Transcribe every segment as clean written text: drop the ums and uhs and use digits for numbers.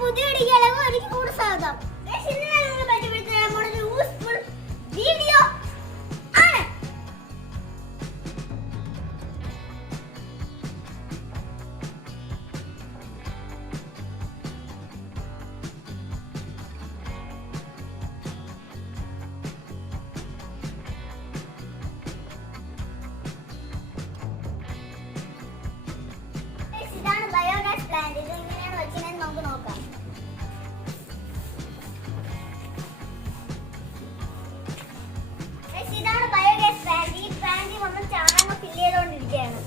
പുതിയ എനിക്ക് കൂടുതൽ സ്വാഗതം. ഇന്ന് ഞാൻ നിങ്ങളെ പരിചയപ്പെടുത്താൻ പോകുന്നത് യൂസ്ഫുൾ വീഡിയോ ആണ്. ഇതാണ് ബയോഗ്യാസ് പ്ലാന്റ്. ഇത് എങ്ങനെയാണ് വെക്കുന്നത് നമുക്ക് നോക്കാം. ഇതാണ് ബയോഗ്യാസ് പ്ലാന്റ്. ഈ പ്ലാന്റിൽ നമ്മൾ ചാണകം ഫില്ല് ചെയ്തുകൊണ്ടിരിക്കുകയാണ്.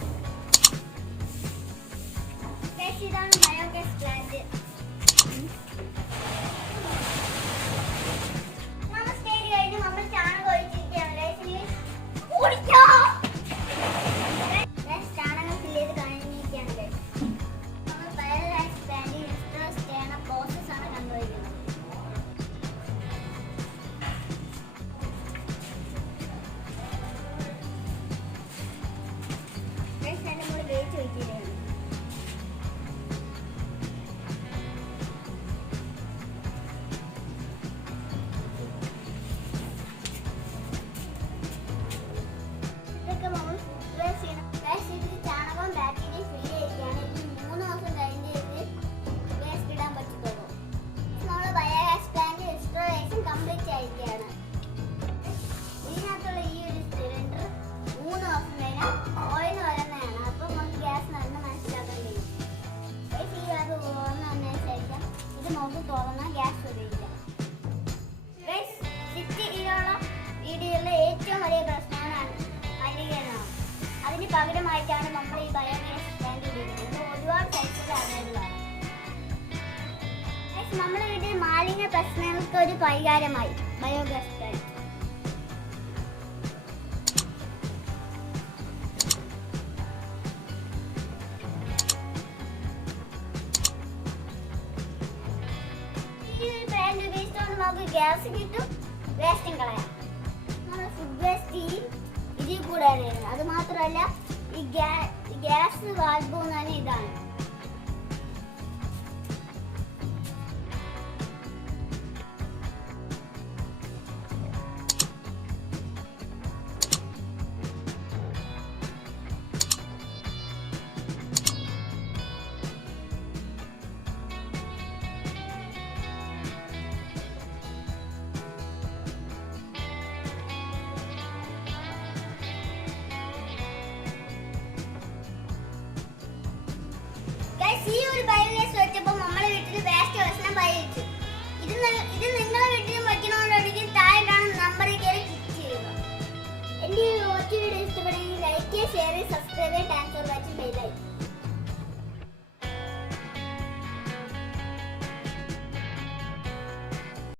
ഇതാണ് ബയോഗ്യാസ് പ്ലാന്റ്. നമ്മൾ സ്റ്റേജ് കഴിഞ്ഞ് നമ്മൾ ചാണകം ഒഴിച്ചിരിക്കുകയാണ്. ചാണകം ഫില്ല് ചെയ്ത് കഴിഞ്ഞിരിക്കുകയാണ്. നമ്മൾ ബയോഗ്യാസ് പ്ലാന്റിൽ ഇൻട്രസ്റ്റ് ചെയ്യുന്ന പ്രോസസ് ആണ് കണ്ടുപിടിക്കുന്നത്. നമ്മൾ വേച്ച് വെച്ചിരിക്കുകയാണ്. ചാണകം ബാക്ടീരിയ ഫില്ല് ചെയ്യുകയാണ്. ഇത് 3 ദിവസം കഴിഞ്ഞ് വേസ്റ്റ് ഇടാൻ പറ്റത്തുള്ളൂ. നമ്മൾ ബയോഗ്യാസ് പ്ലാന്റ് ഇൻസ്റ്റലേഷൻ കംപ്ലീറ്റ് ആയിരിക്കുകയാണ്. ഇതിനകത്തുള്ള ഈ ഒരു സിലിണ്ടർ 3 ദിവസം കഴിഞ്ഞാൽ ഓയിൽ വരുന്നതാണ്. അപ്പം നമുക്ക് ഗ്യാസ് നല്ല മനസ്സിലാക്കാൻ കഴിയും. ഈ ഗ്യാസ് തുറന്നതിന് ശേഷം ഇത് നമുക്ക് തുറന്നാൽ ഗ്യാസ് ഉപയോഗിക്കാം. ഇതിലുള്ള വീഡിയോയിലെ ഏറ്റവും വലിയ പ്രശ്നമാണ് മലിനീകരണം. അതിന് പകരമായിട്ടാണ് നമ്മൾ ഈ ബയോഗ്യാസ് പ്ലാന്റ് ഉപയോഗിക്കുന്നത്. ഒരുപാട് സൈസിലാണ്. നമ്മുടെ വീട്ടിൽ മാലിന്യ പ്രശ്നങ്ങൾക്ക് ഒരു പരിഹാരമായി ബയോഗ്യാസ് പ്ലാന്റ്. ഈ പ്ലാന്റ് ഉപയോഗിച്ചുകൊണ്ട് നമുക്ക് ഗ്യാസ് കിട്ടും, വേസ്റ്റും കളയാം. നമ്മുടെ ഫുഡ് വേസ്റ്റ് ഇതിൽ കൂടെയാണ് വരുന്നത്. അത് മാത്രമല്ല ഈ ഗ്യാസ് വാൽവ് തന്നെ ഇതാണ്. ഈ ഒരു ബയോഗ്യാസ് വെച്ചപ്പോൾ നമ്മുടെ വീട്ടിൽ വേസ്റ്റ് പ്രശ്നം പരിഹരിച്ചു. ഇത് നിങ്ങളുടെ വീട്ടിൽ